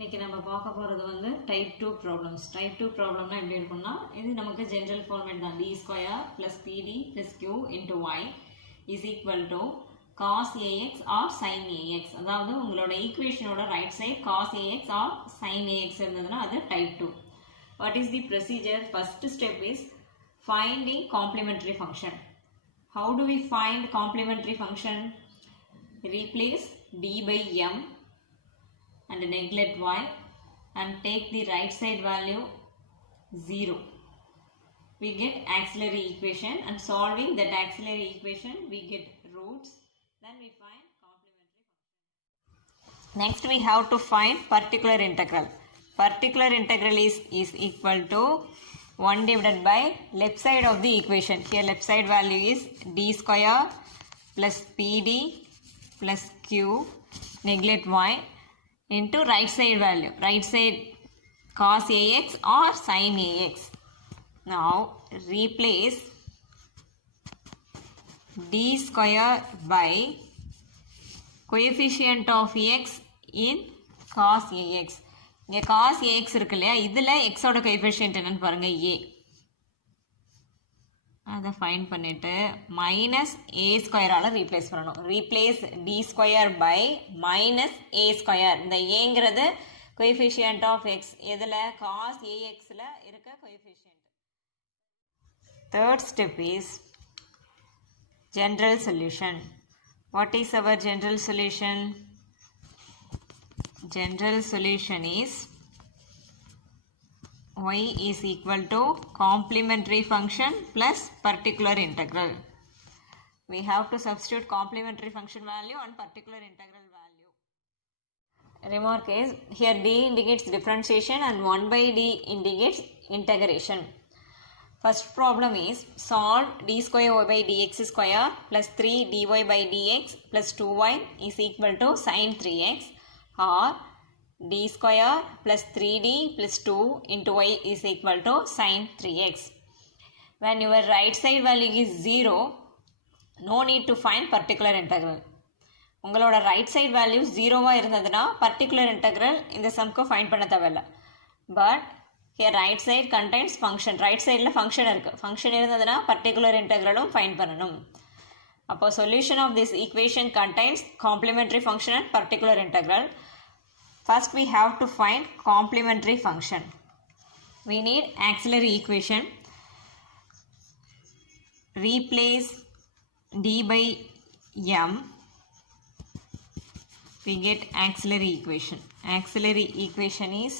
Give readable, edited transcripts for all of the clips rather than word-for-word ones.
இன்னைக்கு நம்ம பார்க்க போகிறது வந்து டைப் 2 ப்ராப்ளம்ஸ். டைப் 2 ப்ராப்ளம்னா எப்படி இருக்கும்னா, இது நமக்கு ஜென்ரல் ஃபார்மேட் தான். d square plus pd plus q into y is equal to cos ax or sin ax. அதாவது உங்களோட ஈக்குவேஷனோட right side cos ax or sin ax இருந்ததுன்னா அது type 2. What is the procedure? First step is finding complementary function. How do we find complementary function? Replace d by m and neglect y and take the right side value 0. We get auxiliary equation, and solving that auxiliary equation we get roots. Then we find complementary function. Next we have to find particular integral. Particular integral is equal to 1 divided by left side of the equation. Here left side value is d square plus pd plus q, neglect y, into right side value. Right side cos ax or sin ax. Now replace d square by coefficient of x in cos ax. இங்கே cos ax இருக்கு இல்லையா, இதில் எக்ஸோட கோஎஃபிஷியன்ட் என்னன்னு பாருங்க, a. அதை find பண்ணிட்டு minus a ஸ்கொயரால் ரீப்ளேஸ் பண்ணணும். Replace d square by minus a square. இந்த ஏங்கிறது கோஎஃபிஷியன்ட் ஆஃப் எக்ஸ், எதில் காஸ் ஏஎக்ஸில் இருக்க coefficient. Third step is general solution. What is our general solution? General solution is y is equal to complementary function plus particular integral. We have to substitute complementary function value and particular integral value. Remark is here d indicates differentiation and 1 by d indicates integration. First problem is solve d square y by dx square plus 3 dy by dx plus 2y is equal to sin 3x. Or d square plus 3d plus 2 into y is equal to sin 3x. When your right side value is 0, no need to find particular integral. உங்களோட right side value 0வா இருந்ததுன்னா particular integral இந்த சம்க்கு find பண்ண தேவையில்லை. But here right side contains function. Right சைடில் function இருக்குது. Function இருந்ததுன்னா பர்டிகுலர் இன்டெக்ரலும் ஃபைண்ட் பண்ணணும். அப்போ solution of this equation contains complementary function and particular integral. First we have to find complementary function. We need auxiliary equation. Replace d by m. We get auxiliary equation. Auxiliary equation is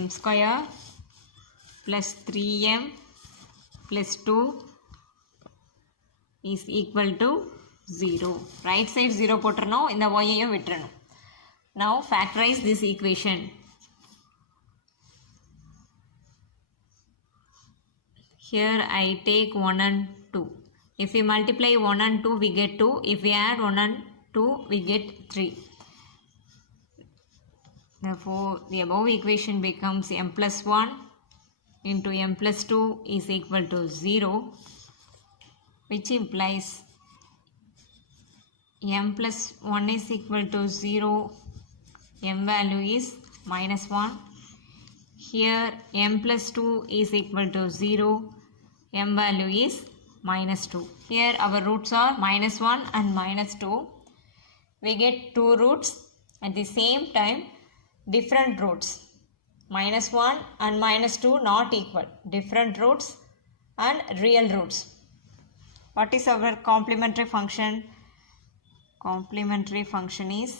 m square plus 3m plus 2 is equal to 0. Right side 0 போட்டுறணும், இந்த y-ஐயும் விட்டுறணும். Now factorize this equation. Here I take 1 and 2. If we multiply 1 and 2 we get 2. If we add 1 and 2 we get 3. Therefore the above equation becomes m plus 1 into m plus 2 is equal to 0, which implies m plus 1 is equal to 0, m value is minus 1. Here m plus 2 is equal to 0, m value is minus 2. Here our roots are minus 1 and minus 2. We get two roots at the same time, different roots. Minus 1 and minus 2 not equal, different roots and real roots. What is our complementary function? Complementary function is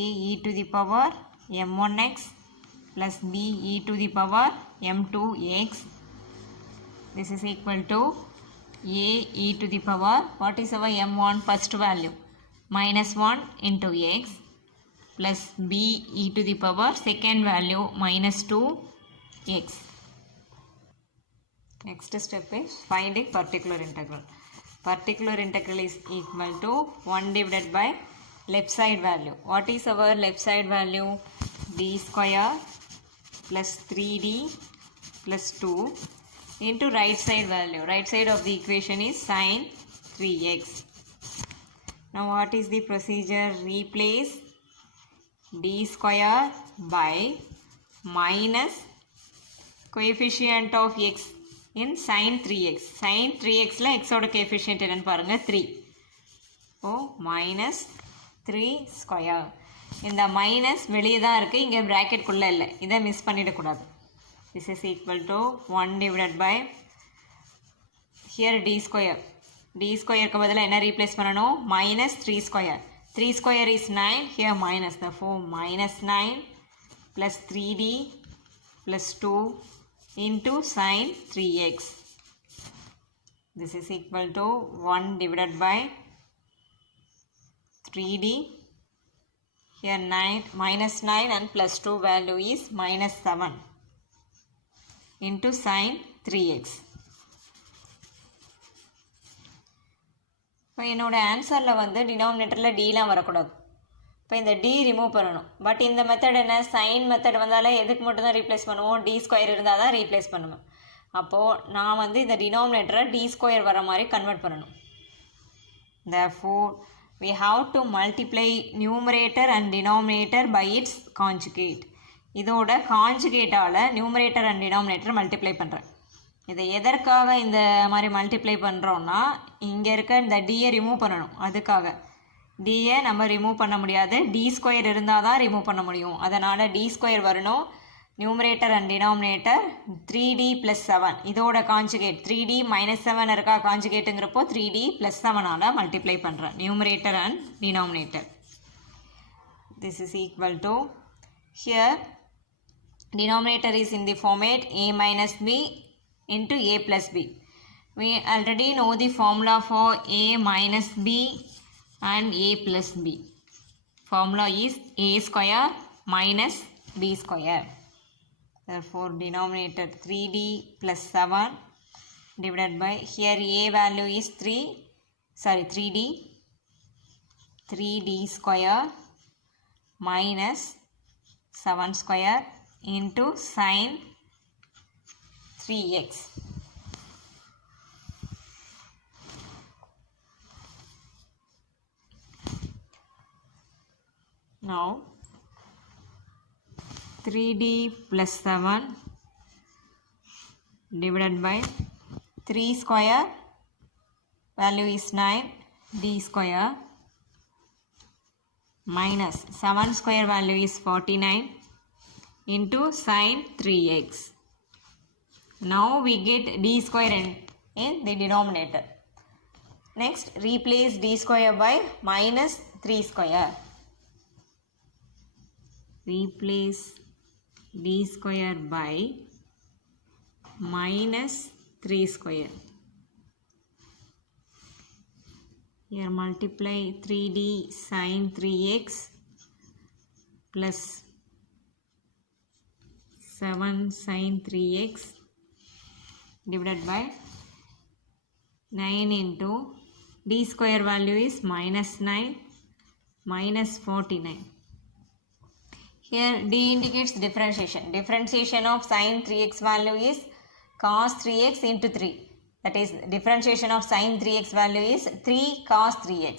a e to the power m1x plus b e to the power m2x. This is equal to a e to the power, what is our m1 first value, minus 1 into x plus b e to the power second value minus 2x. Next step is finding particular integral. Particular integral is equal to 1 divided by left side value. What is our left side value? d square plus 3d plus 2 into right side value. Right side of the equation is sin 3x. Now what is the procedure? Replace d square by minus coefficient of x in sin 3x. Sin 3x la x oda coefficient enna parunga 3. Oh, minus 3 square. இந்த minus வெளியே தான் இருக்குது, இங்கே ப்ராக்கெட்குள்ளே இல்லை. இதை miss பண்ணிடக்கூடாது. This is equal to 1 divided by here D square. D ஸ்கொயருக்கு பதிலாக என்ன ரீப்ளேஸ் பண்ணணும்? minus 3 square. 3 square is 9. Here minus. Therefore minus 9 plus 3d plus 2 into sin 3x. This is equal to 1 divided by 3d. Here 9 minus 9 and plus 2 value is minus 7 into sin 3x. இப்போ என்னோடய ஆன்சரில் வந்து டினாமினேட்டரில் டீலாம் வரக்கூடாது. இப்போ இந்த டி ரிமூவ் பண்ணணும். பட் இந்த மெத்தட் என்ன? சைன் மெத்தட் வந்தாலே எதுக்கு மட்டும் தான் ரீப்ளேஸ் பண்ணுவோம்? டி ஸ்கொயர் இருந்தால் தான் ரீப்ளேஸ் பண்ணுவேன். அப்போது நான் வந்து இந்த டினாமினேட்டரை டி ஸ்கொயர் வர மாதிரி கன்வெர்ட் பண்ணணும். Therefore we have to multiply numerator and denominator by its conjugate. இதோட கான்ஜுகேட்டால் நியூமரேட்டர் அண்ட் டினாமினேட்டர் மல்டிப்ளை பண்ணுறேன். இதை எதற்காக இந்த மாதிரி மல்டிப்ளை பண்ணுறோன்னா, இங்கே இருக்க இந்த டியை ரிமூவ் பண்ணணும். அதுக்காக டியை நம்ம ரிமூவ் பண்ண முடியாது, டி ஸ்கொயர் இருந்தால் தான் ரிமூவ் பண்ண முடியும். அதனால் டி ஸ்கொயர் வரணும். Numerator and denominator 3d + 7. இதோட கான்ஜுகேட் 3d - 7 இருக்கா கான்ஜுகேட்டுங்கிறப்போ 3d + 7ஆல் மல்டிப்ளை பண்ணுறேன் numerator and denominator. This is equal to hear denominator is in the format a minus b into a plus b. We already know the formula for a minus b and a plus b. Formula is a square minus b square. Therefore denominator 3d plus 7 divided by, here a value is 3d square minus 7 square into sin 3x. Now 3d plus 7 divided by 3 square value is 9 d square minus 7 square value is 49 into sin 3x. Now we get d square in the denominator. Next replace d square by minus 3 square. Replace d square by minus 3 square. Here multiply 3d sin 3x plus 7 sin 3x divided by 9 into d square value is minus 9 minus 49. Here d indicates differentiation. Differentiation of sin 3x value is cos 3x into 3. That is, differentiation of sin 3x value is 3 cos 3x.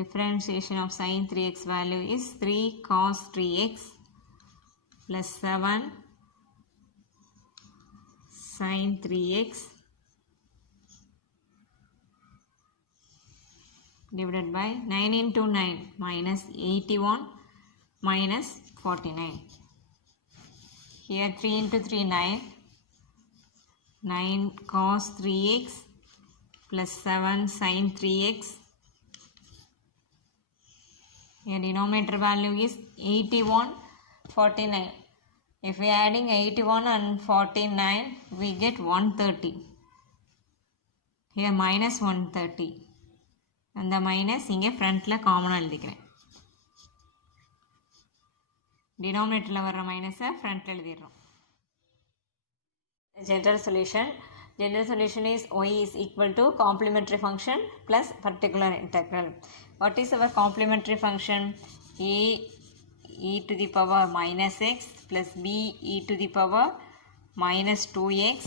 Differentiation of sin 3x value is 3 cos 3x plus 7 sin 3x divided by 9 into 9 minus 81 minus 49. Here 3 into 3 9 cos 3x plus 7 sin 3x. Here denominator value is 81 49. If we are adding 81 and 49, we get 130. Here minus 130. And the minus inge front la common எழுதிக்கிறேன். Denominator la வர minus front la எழுதிறோம். General solution. General solution is y is equal to complementary function plus particular integral. What is our complementary function? A e to the power minus x plus b e to the power minus 2x,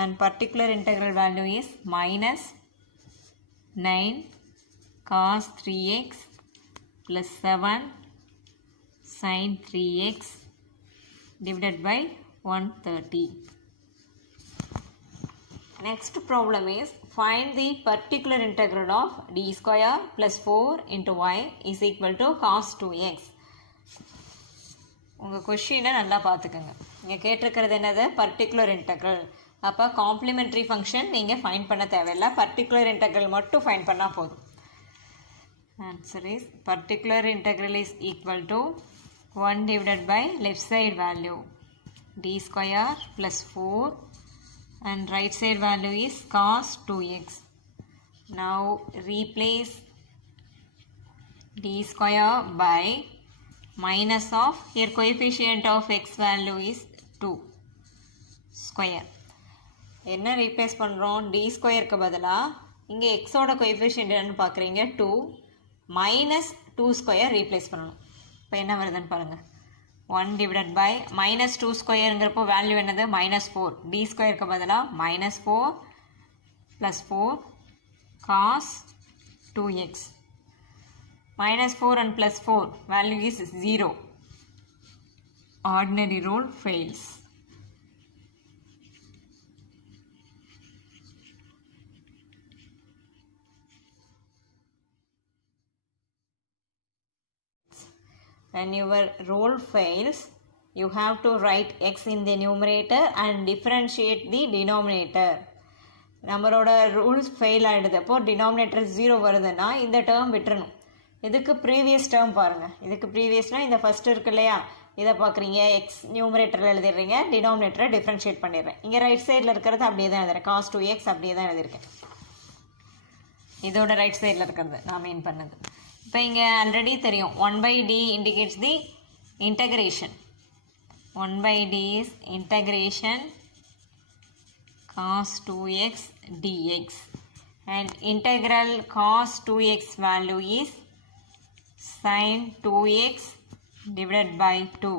and particular integral value is minus 9 cos 3x plus 7 sin 3x divided by 130. Next problem is find the particular integral of d square plus 4 into y is equal to cos 2x. உங்கள் கொஷினை நல்லா பார்த்துக்கோங்க. இங்கே கேட்டிருக்கிறது என்னது? Particular integral. அப்போ complimentary function நீங்கள் ஃபைண்ட் பண்ண தேவையில்லை, பர்டிகுலர் இன்டெக்ரல் மட்டும் ஃபைண்ட் பண்ணால் போதும். Answer is particular integral is equal to 1 divided by left side value d square plus 4 and right side value is cos 2x. Now replace d square by minus of, here coefficient of x value is 2 square. என்ன ரீப்ளேஸ் பண்ணுறோம்? d ஸ்கொயருக்கு பதிலாக இங்கே எக்ஸோட கோஎஃபிஷியன்ட் என்னன்னு பார்க்குறீங்க 2 மைனஸ் 2 square replace பண்ணணும். இப்போ என்ன வருதுன்னு பாருங்கள். 1 divided by minus 2 ஸ்கொயருங்கிறப்போ வேல்யூ என்னது? -4. d ஸ்கொயருக்கு பதிலாக -4 plus 4 cos 2x. -4 and plus 4 value is 0. Ordinary rule fails. When your rule fails, you have to write x in the numerator and differentiate the denominator. நம்மளோட ரூல்ஸ் ஃபெயில் ஆகிடுது. அப்போது டினாமினேட்டர் 0 வருதுன்னா இந்த டேர்ம் விட்டுறணும். இதுக்கு ப்ரீவியஸ் டேர்ம் பாருங்கள். இதுக்கு ப்ரீவியஸ்னால் இந்த ஃபஸ்ட்டு இருக்கு இல்லையா, இதை பார்க்குறீங்க, எக்ஸ் நியூமரேட்டரில் எழுதிடுறீங்க, டினாமினேட்டரை டிஃப்ரென்ஷியேட் பண்ணிடுறேன். இங்கே ரைட் சைடில் இருக்கிறது அப்படியே தான் எழுதுறேன். cos 2x அப்படியே தான் எழுதியிருக்கேன். இதோட ரைட் சைடில் இருக்கிறது நான் மீன் பண்ணது. இப்போ இங்கே ஆல்ரெடி தெரியும் 1/d indicates the integration. 1/d is integration cos 2x dx and integral cos 2x value is sin 2x divided by 2.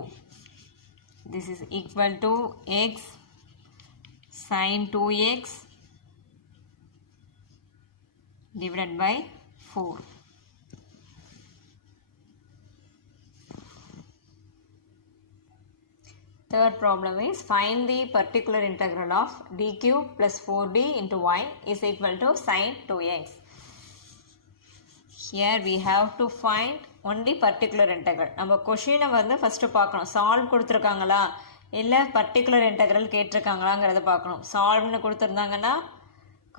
This is equal to x sin 2x divided by 4. Third problem is find the particular integral of d cube plus 4d into y is equal to sin 2x. Here we have to find only particular integral. நம்ம கொஷினை வந்து ஃபஸ்ட்டு பார்க்கணும். சால்வ் கொடுத்துருக்காங்களா இல்லை particular integral கேட்டிருக்காங்களாங்கிறத பார்க்கணும். சால்வ்னு கொடுத்துருந்தாங்கன்னா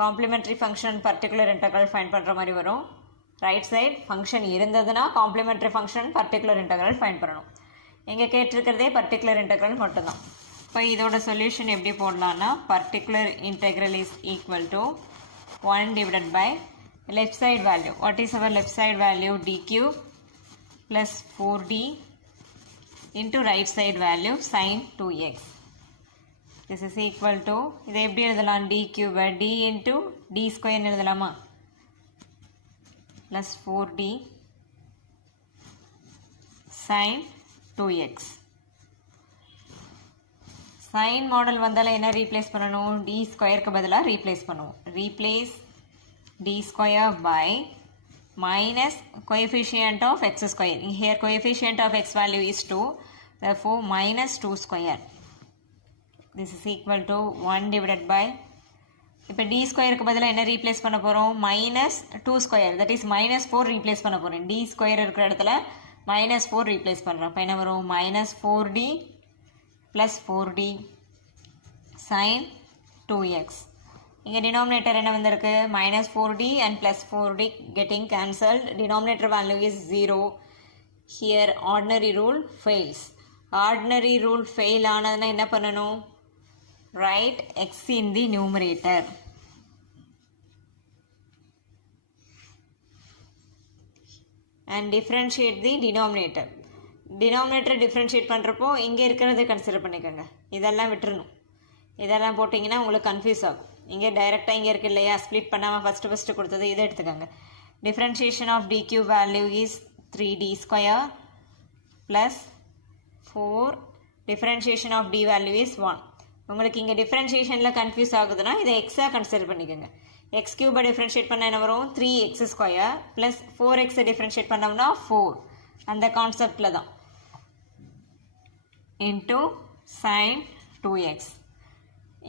complementary function particular integral find பண்ணுற மாதிரி வரும். ரைட் சைட் ஃபங்க்ஷன் இருந்ததுன்னா complementary function particular integral find பண்ணணும். இங்கே கேட்டிருக்கிறதே பர்டிகுலர் இன்டெக்ரல் மட்டும்தான். இப்போ இதோட சொல்யூஷன் எப்படி போடலான்னா particular integral is equal to 1 divided by left side value. What is our left side value? d cube plus 4d into right side value sin 2x. This is equal to, இதை எப்படி எழுதலாம்? d cube d into d square எழுதலாமா? plus 4d sin 2x. sin model வந்தால என்ன replace பண்ணணும்? d ஸ்கொயருக்கு பதிலாக replace பண்ணுவோம். Replace d square by minus coefficient of x square. Here coefficient of x value is 2. Therefore minus 2 square. This is equal to 1 divided by, இப்போ d ஸ்கொயருக்கு பதிலாக என்ன ரீப்ளேஸ் பண்ண போகிறோம்? minus 2 square, that is minus 4 ரீப்ளேஸ் பண்ண போகிறோம். d ஸ்கொயர் இருக்கிற இடத்துல minus 4 ரீப்ளேஸ் பண்ணுறோம். இப்போ என்ன வரும்? minus 4d plus 4d sin 2x. இங்கே டினாமினேட்டர் என்ன வந்திருக்கு? minus 4d and plus 4d getting cancelled. Denominator value is 0. Here ordinary rule fails. Ordinary rule fail ஆனதுன்னா என்ன பண்ணணும்? Write x in the numerator. And differentiate the denominator. Denominator differentiate பண்ணுறப்போ இங்கே இருக்கிறத கன்சிடர் பண்ணிக்கோங்க. இதெல்லாம் விட்டுறணும். இதெல்லாம் போட்டிங்கன்னா உங்களுக்கு கன்ஃபியூஸ் ஆகும். இங்கே டைரெக்டாக இங்கே இருக்கு இல்லையா, ஸ்ப்ளிட் பண்ணாமல் ஃபஸ்ட்டு கொடுத்தது இதை எடுத்துக்கோங்க. Differentiation of d q value is 3d square plus 4. Differentiation of d value is 1. உங்களுக்கு இங்கே டிஃப்ரென்ஷியேஷனில் கன்ஃபியூஸ் ஆகுதுன்னா இதை எக்ஸாக கன்சிடர் பண்ணிக்கோங்க. எக்ஸ் கியூபை டிஃப்ரென்ஷியேட் பண்ண என்ன வரும் 3x square plus 4x differentiate பண்ணோம்னா 4 அந்த கான்செப்டில் தான் இன்ட்டு sin 2x.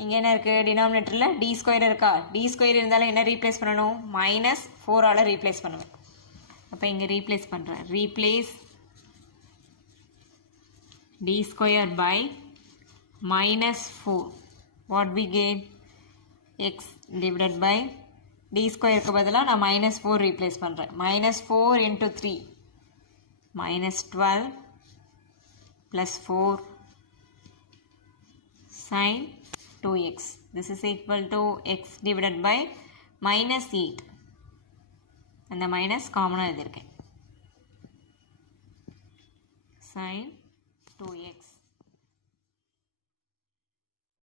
இங்கே என்ன இருக்குது டினாமினேட்டரில் டி ஸ்கொயர் இருக்கா, டி ஸ்கொயர் இருந்தாலும் என்ன ரீப்ளேஸ் பண்ணணும் மைனஸ் 4ஆல் ரீப்ளேஸ் பண்ணுவேன். அப்போ இங்கே ரீப்ளேஸ் பண்ணுறேன். Replace d square by minus 4. What we get? X divided by d square க்கு பதிலாக நான் minus 4 replace பண்ணுறேன். minus 4 into 3 minus 12 plus 4 sin 2x. This is equal to x divided by minus 8. அந்த மைனஸ் காமனாக எழுதியிருக்கேன். sin 2x.